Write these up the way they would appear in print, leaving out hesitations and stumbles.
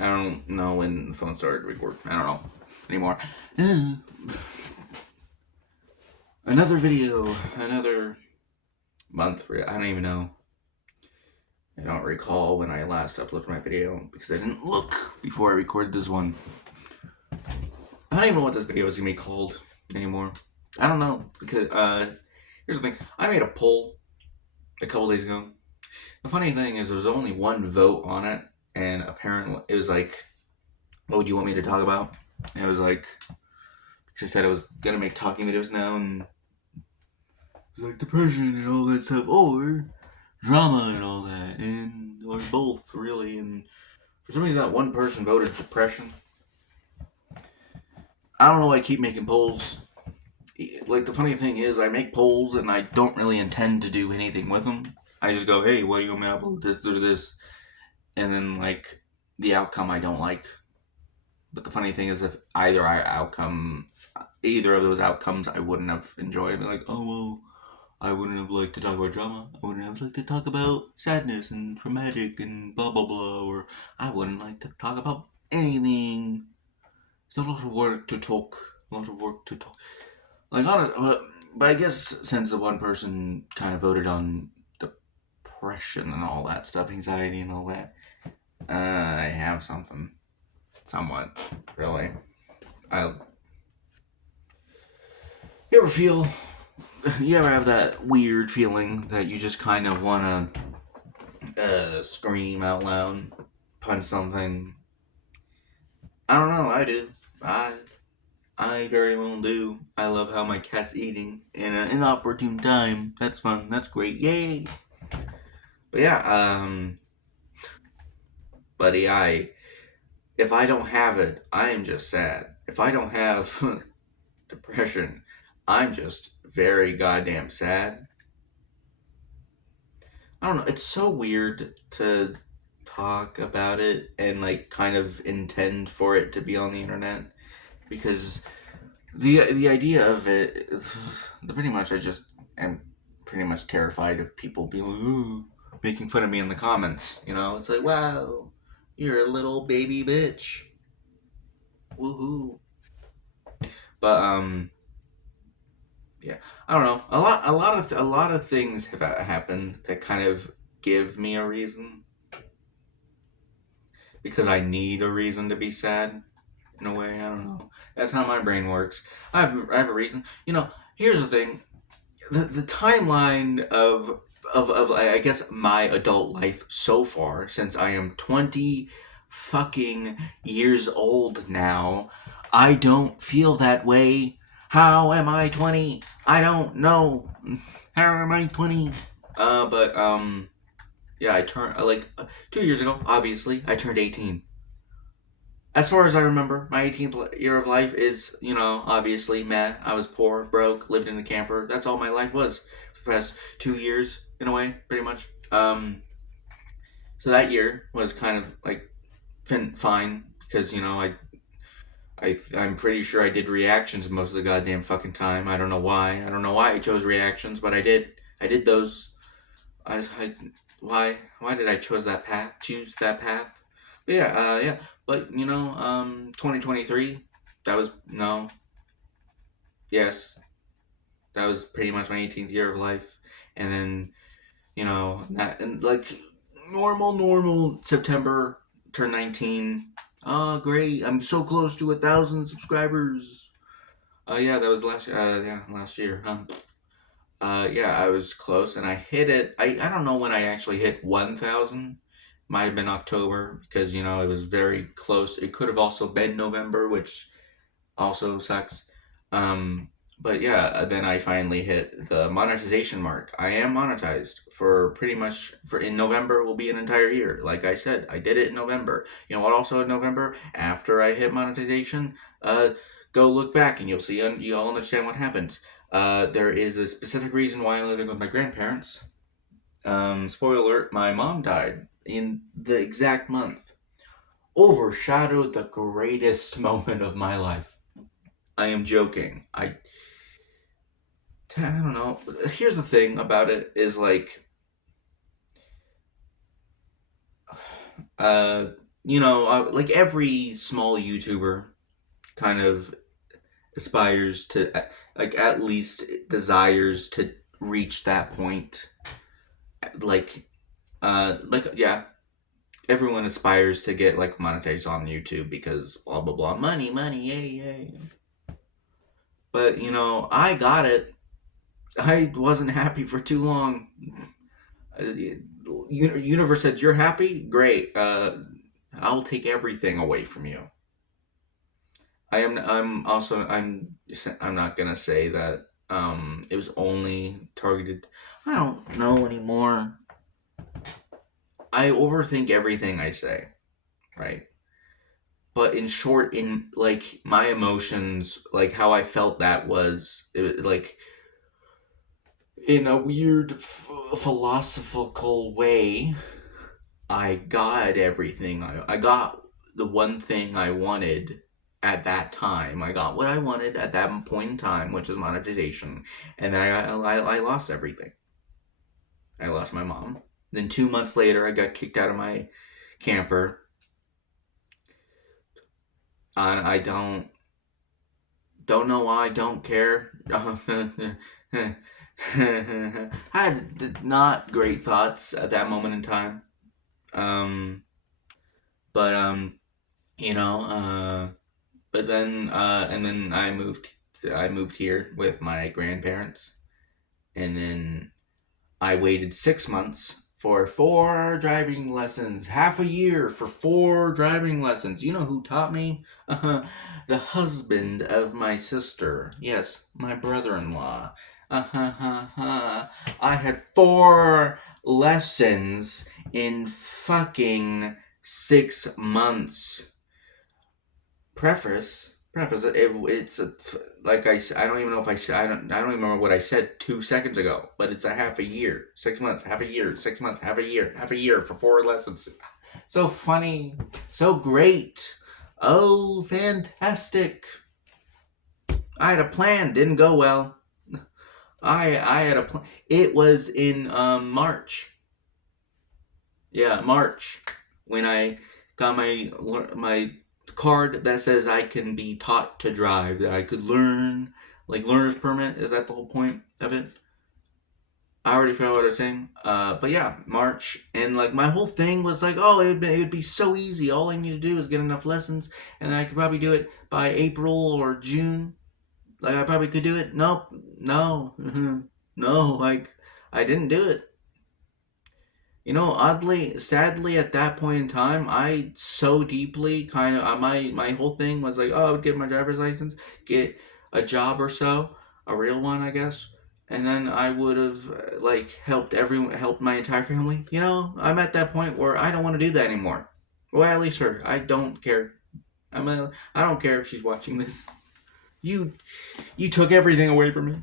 I don't know when the phone started recording. I don't know anymore. Another video, another month. I don't even know. I don't recall when I last uploaded my video because I didn't look before I recorded this one. I don't even know what this video is gonna be called anymore. I don't know because here's the thing. I made a poll a couple days ago. The funny thing is, there was only one vote on it, and apparently it was like, "What would you want me to talk about?" And it was like, she said I was gonna make talking videos now, and it was like depression and all that stuff, or drama and all that, and or both really. And for some reason, that one person voted depression. I don't know why I keep making polls. Like, the funny thing is, I make polls and I don't really intend to do anything with them. I just go, hey, what do you want me to upload? This, do this. And then, like, the outcome I don't like. But the funny thing is, if either of those outcomes I wouldn't have enjoyed, I'd be like, oh, well, I wouldn't have liked to talk about drama. I wouldn't have liked to talk about sadness and traumatic and blah, blah, blah. Or I wouldn't like to talk about anything. It's a lot of work to talk. Like, but I guess since the one person kind of voted on depression and all that stuff, anxiety and all that, I have something. Somewhat, really. You ever have that weird feeling that you just kind of want to scream out loud, punch something? I don't know, I do. I very well do. I love how my cat's eating in an inopportune time. That's fun. That's great. Yay! But yeah, buddy, if I don't have it, I am just sad. If I don't have depression, I'm just very goddamn sad. I don't know. It's so weird to talk about it and like kind of intend for it to be on the internet because the idea of it, pretty much, I just am pretty much terrified of people being like, ooh, making fun of me in the comments. You know, it's like, wow, you're a little baby bitch. Woohoo! But yeah, I don't know. A lot of things have happened that kind of give me a reason because I need a reason to be sad. In a way, I don't know. That's how my brain works. I have a reason. You know, here's the thing. The timeline of I guess my adult life so far, since I am 20 fucking years old now, I don't feel that way. How am I 20? I don't know. How am I 20? But yeah, I turned 2 years ago. Obviously, I turned 18. As far as I remember, my 18th year of life is, obviously, meh. I was poor, broke, lived in a camper. That's all my life was for the past 2 years, in a way, pretty much. So that year was kind of like fine because I'm pretty sure I did reactions most of the goddamn fucking time. I don't know why. I don't know why I chose reactions, but I did. I did those. I why did I choose that path? But yeah. But 2023. That was no. Yes, that was pretty much my 18th year of life, and then that and like normal September turned 19. Oh, great! I'm so close to 1,000 subscribers. Yeah, that was last year. Yeah, I was close, and I hit it. I don't know when I actually hit 1,000. Might have been October because it was very close. It could have also been November, which also sucks. Um, but yeah, then I finally hit the monetization mark. I am monetized for pretty much for in November will be an entire year. Like I said, I did it in November. You know what? Also in November, after I hit monetization, go look back and you'll see. You'll understand what happens. There is a specific reason why I'm living with my grandparents. Spoiler alert: my mom died in the exact month. Overshadowed the greatest moment of my life. I am joking. I don't know. Here's the thing about it is like, uh, like every small YouTuber kind of aspires to, like, at least desires to reach that point. Like, yeah, everyone aspires to get like monetized on YouTube because blah blah blah, money, money, yay, yay. But I got it. I wasn't happy for too long. Universe said, "You're happy? Great. I'll take everything away from you." I'm not gonna say that it was only targeted. I don't know anymore. I overthink everything I say, right? But in short, in like my emotions, like how I felt, like in a weird philosophical way, I got everything. I got the one thing I wanted at that time. I got what I wanted at that point in time, which is monetization. And then I lost everything. I lost my mom. Then 2 months later, I got kicked out of my camper. And I don't know why. Don't care. I had not great thoughts at that moment in time. Um, but you know, but then and then I moved here with my grandparents, and then I waited 6 months for 4 driving lessons, half a year for 4 driving lessons. You know who taught me? The husband of my sister. Yes, my brother-in-law. I had 4 lessons in fucking 6 months. Preface. It's like I don't even know if I don't even remember what I said 2 seconds ago. But it's a half a year, 6 months, half a year, 6 months, half a year for 4 lessons. So funny, so great. Oh, fantastic! I had a plan, didn't go well. I had a plan. It was in March. Yeah, March, when I got my card that says I can be taught to drive, that I could learn, like learner's permit. Is that the whole point of it? I already forgot what I was saying. But yeah, March, and like my whole thing was like, oh, it'd be so easy. All I need to do is get enough lessons, and I could probably do it by April or June. Like I probably could do it. Nope, no, no. Like I didn't do it. Oddly, sadly, at that point in time, I so deeply kind of my whole thing was like, oh, I would get my driver's license, get a job or so, a real one, I guess, and then I would have like helped my entire family. I'm at that point where I don't want to do that anymore. Well, at least her. I don't care. I don't care if she's watching this. You you took everything away from me.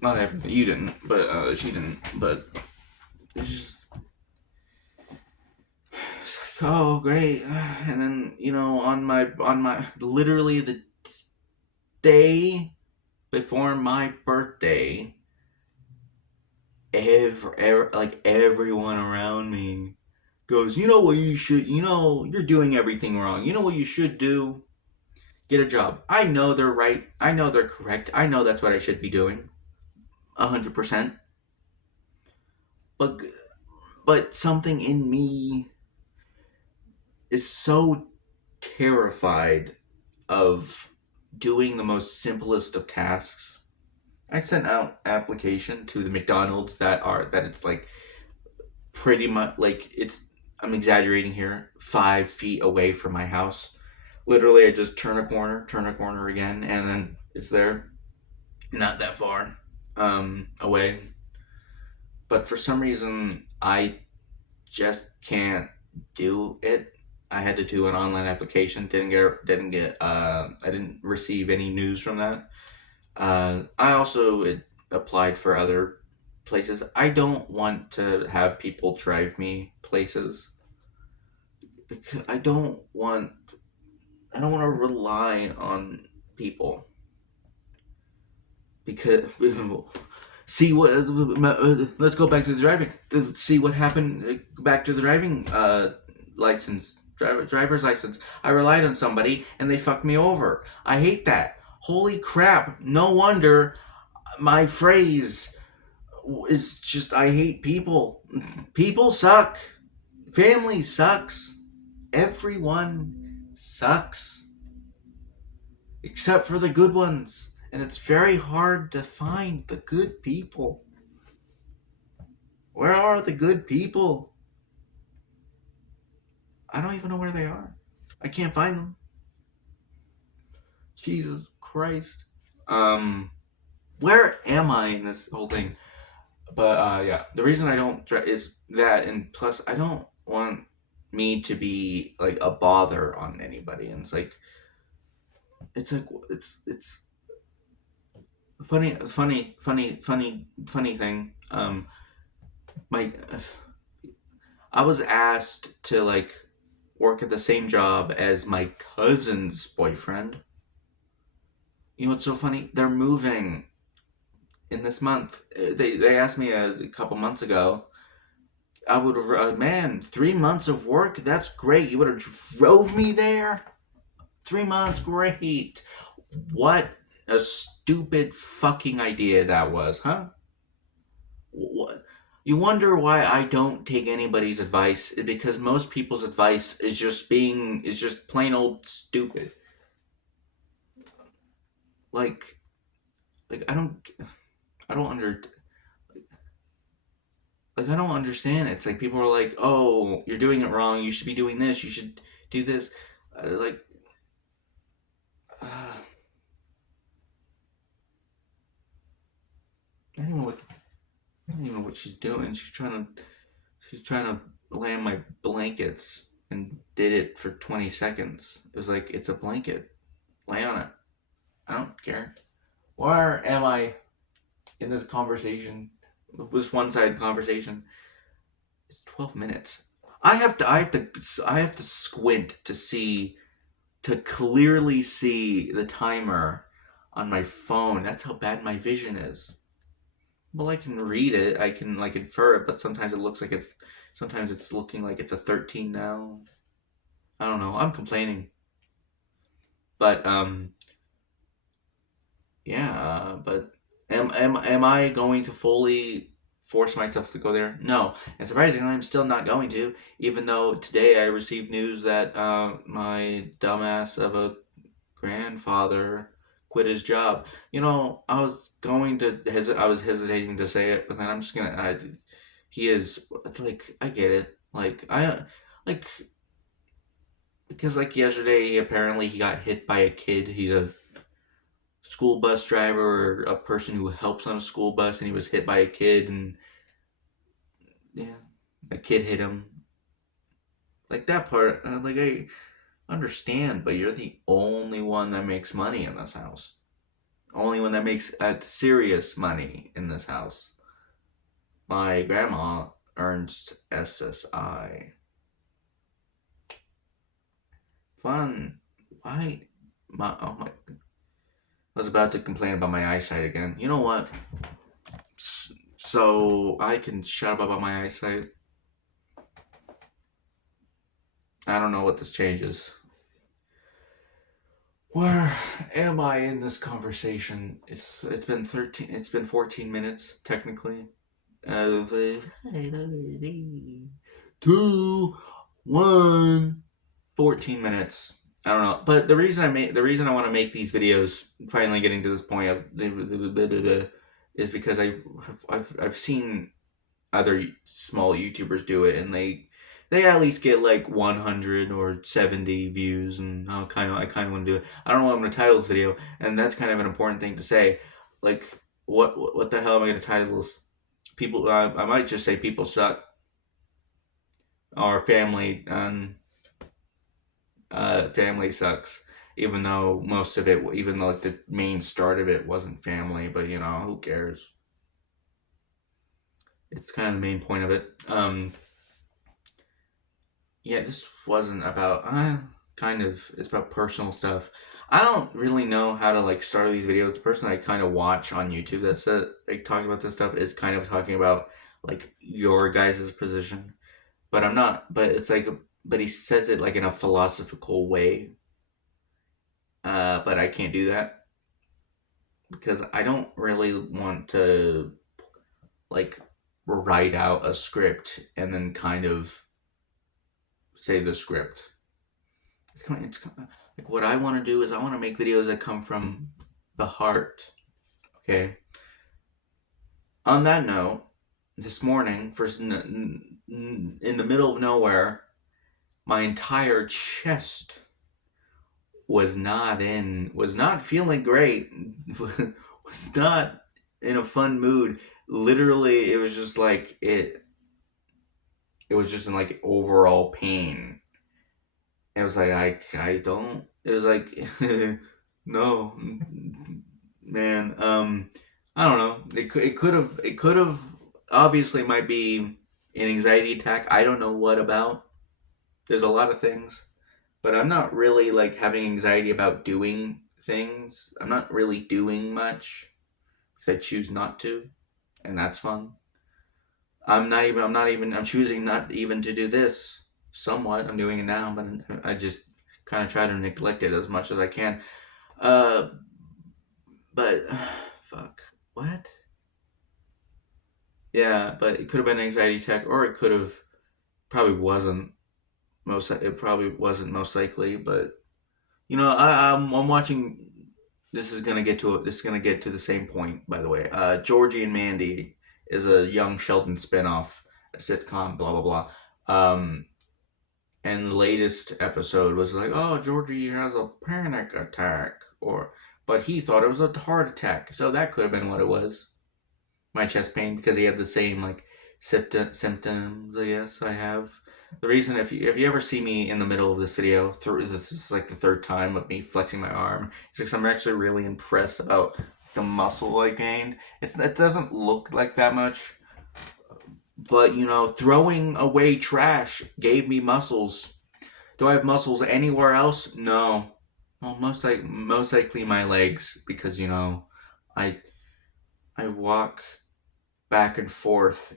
Not everything. You didn't, but she didn't. But it's just oh great. And then on my literally the day before my birthday, like everyone around me goes, you know what you should, you're doing everything wrong, you know what you should do, get a job. I know they're right, I know they're correct, I know that's what I should be doing 100%. But something in me is so terrified of doing the most simplest of tasks. I sent out application to the McDonald's that it's like pretty much like it's, I'm exaggerating here, 5 feet away from my house. Literally, I just turn a corner again, and then it's there. Not that far away. But for some reason, I just can't do it. I had to do an online application. I didn't receive any news from that. I also applied for other places. I don't want to have people drive me places because I don't want to rely on people because see what let's go back to the driving. See what happened back to the driving license. driver's license. I relied on somebody and they fucked me over. I hate that. Holy crap! No wonder my phrase is just I hate people. People suck. Family sucks. Everyone sucks. Except for the good ones. And it's very hard to find the good people. Where are the good people? I don't even know where they are. I can't find them. Jesus Christ. Where am I in this whole thing? But yeah, the reason I don't is that, and plus I don't want me to be like a bother on anybody. And it's like it's funny thing. My I was asked to like work at the same job as my cousin's boyfriend. You know what's so funny? They're moving in this month. They asked me a couple months ago. I would have, man, 3 months of work? That's great. You would have drove me there? 3 months, great. What a stupid fucking idea that was, huh? What? You wonder why I don't take anybody's advice, because most people's advice is just plain old stupid. Like, I don't under like I don't understand. It's like people are like, "Oh, you're doing it wrong. You should be doing this. You should do this." Like, I don't know what I don't even know what she's doing. She's trying to land my blankets and did it for 20 seconds. It was like, it's a blanket. Lay on it. I don't care. Where am I in this conversation? This one-sided conversation. It's 12 minutes. I have to squint to clearly see the timer on my phone. That's how bad my vision is. Well, I can read it. I can like infer it, but sometimes it's looking like it's a 13 now. I don't know. I'm complaining. But yeah, but am I going to fully force myself to go there? No. And surprisingly, I'm still not going to, even though today I received news that my dumbass of a grandfather quit his job. You know, I was hesitating to say it, but then I'm just gonna. He is like, I get it. Like because like yesterday, apparently he got hit by a kid. He's a school bus driver or a person who helps on a school bus, and he was hit by a kid, and yeah, a kid hit him. Like that part, like I understand, but you're the only one that makes money in this house. Only one that makes serious money in this house. My grandma earns SSI. Fun. Why? Oh my. I was about to complain about my eyesight again. You know what? So I can shut up about my eyesight. I don't know what this changes. Where am I in this conversation? It's been 14 minutes technically. 2, 1, 14 minutes. I don't know, but the reason I want to make these videos, finally getting to this point of is because I've seen other small YouTubers do it, and they at least get like 100 or 70 views, and I kind of want to do it. I don't know what I'm going to title this video, and that's kind of an important thing to say. Like, what the hell am I going to title this? People, I might just say people suck, or family, and family sucks. Even though most of it, even though like the main start of it wasn't family, but you know, who cares? It's kind of the main point of it. Yeah, this wasn't about it's about personal stuff. I don't really know how to like start these videos. The person I kind of watch on YouTube that said like talks about this stuff is kind of talking about like your guys' position, but I'm not. But it's like but he says it like in a philosophical way. But I can't do that because I don't really want to like write out a script and then kind of say the script. Like what I want to do is I want to make videos that come from the heart. Okay. On that note, this morning, in the middle of nowhere, my entire chest was not feeling great, was not in a fun mood. Literally, it was just like it was just in like overall pain. It was like I don't. It was like no, man. I don't know. It could have obviously might be an anxiety attack. I don't know what about. There's a lot of things, but I'm not really like having anxiety about doing things. I'm not really doing much because I choose not to, and that's fun. I'm choosing not even to do this. Somewhat, I'm doing it now, but I just kind of try to neglect it as much as I can. Uh, but fuck, what? Yeah, but it could have been an anxiety attack, or it could have probably wasn't most. It probably wasn't most likely, but I'm watching. This is gonna get to the same point. By the way, Georgie and Mandy is a Young Sheldon spinoff, a sitcom. Blah blah blah. And the latest episode was like, oh, Georgie has a panic attack, but he thought it was a heart attack, so that could have been what it was. My chest pain because he had the same like symptoms. I guess I have. The reason, if you ever see me in the middle of this video, this is like the third time of me flexing my arm, it's because I'm actually really impressed about the muscle I gained. It doesn't look like that much, but throwing away trash gave me muscles. Do I have muscles anywhere else? No. Well, most likely my legs because I walk back and forth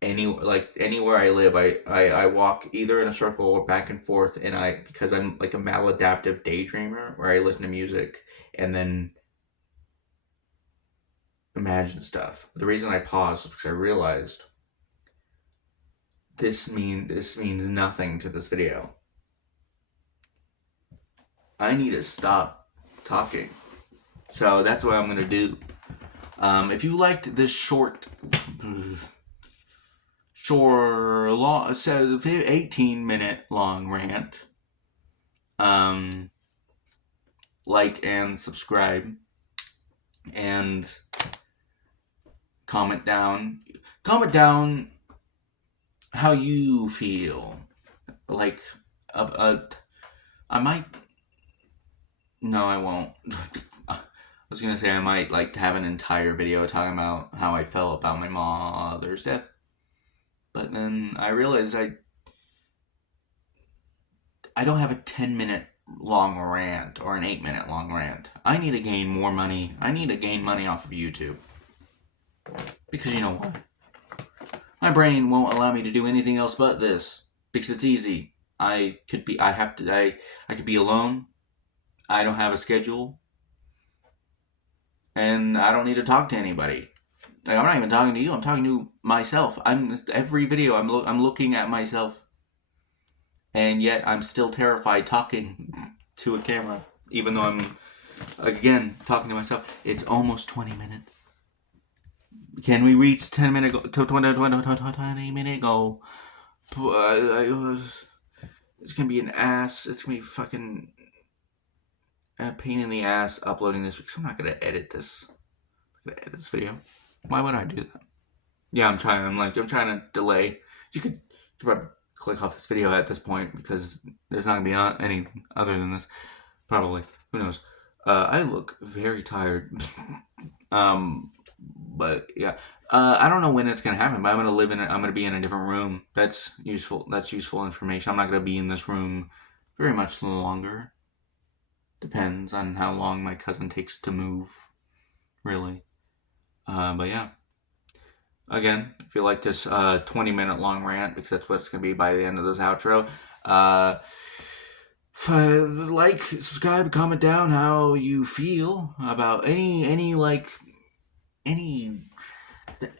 anywhere I live. I walk either in a circle or back and forth, and because I'm like a maladaptive daydreamer where I listen to music and then imagine stuff. The reason I paused is because I realized this means nothing to this video. I need to stop talking. So that's what I'm gonna do. If you liked this short, long, 18-minute long rant, like and subscribe, and comment down how you feel. Like, I might. No, I won't. I was gonna say I might like have an entire video talking about how I felt about my mother's death, but then I realized I don't have a 10-minute long rant or an 8-minute long rant. I need to gain more money. I need to gain money off of YouTube because you know what? My brain won't allow me to do anything else but this because it's easy. I could be alone. I don't have a schedule. And I don't need to talk to anybody. Like, I'm not even talking to you. I'm talking to myself. Every video I'm looking at myself. And yet I'm still terrified talking to a camera even though I'm again talking to myself. It's almost 20 minutes. Can we reach 20 minute goal? It's gonna be an ass. It's gonna be fucking a pain in the ass uploading this because I'm not gonna edit this. I'm gonna edit this video. Why would I do that? Yeah, I'm trying to delay. You could probably click off this video at this point because there's not gonna be anything other than this. Probably. Who knows? I look very tired. But yeah. I don't know when it's gonna happen, but I'm gonna be in a different room. That's useful information. I'm not gonna be in this room very much longer. Depends on how long my cousin takes to move. Really. But yeah. Again, if you like this 20-minute long rant, because that's what it's going to be by the end of this outro, Like, subscribe, comment down how you feel about any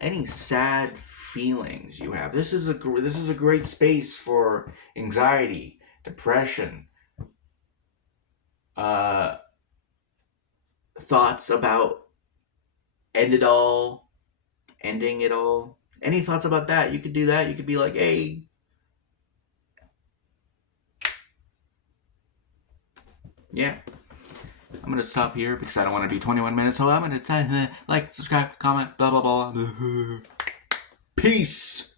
any sad feelings you have. This is a great space for anxiety, depression, uh, thoughts about ending it all. Any thoughts about that? You could do that. You could be like, hey, yeah, I'm gonna stop here because I don't want to be 21 minutes. So I'm gonna like, subscribe, comment, blah blah blah. Peace.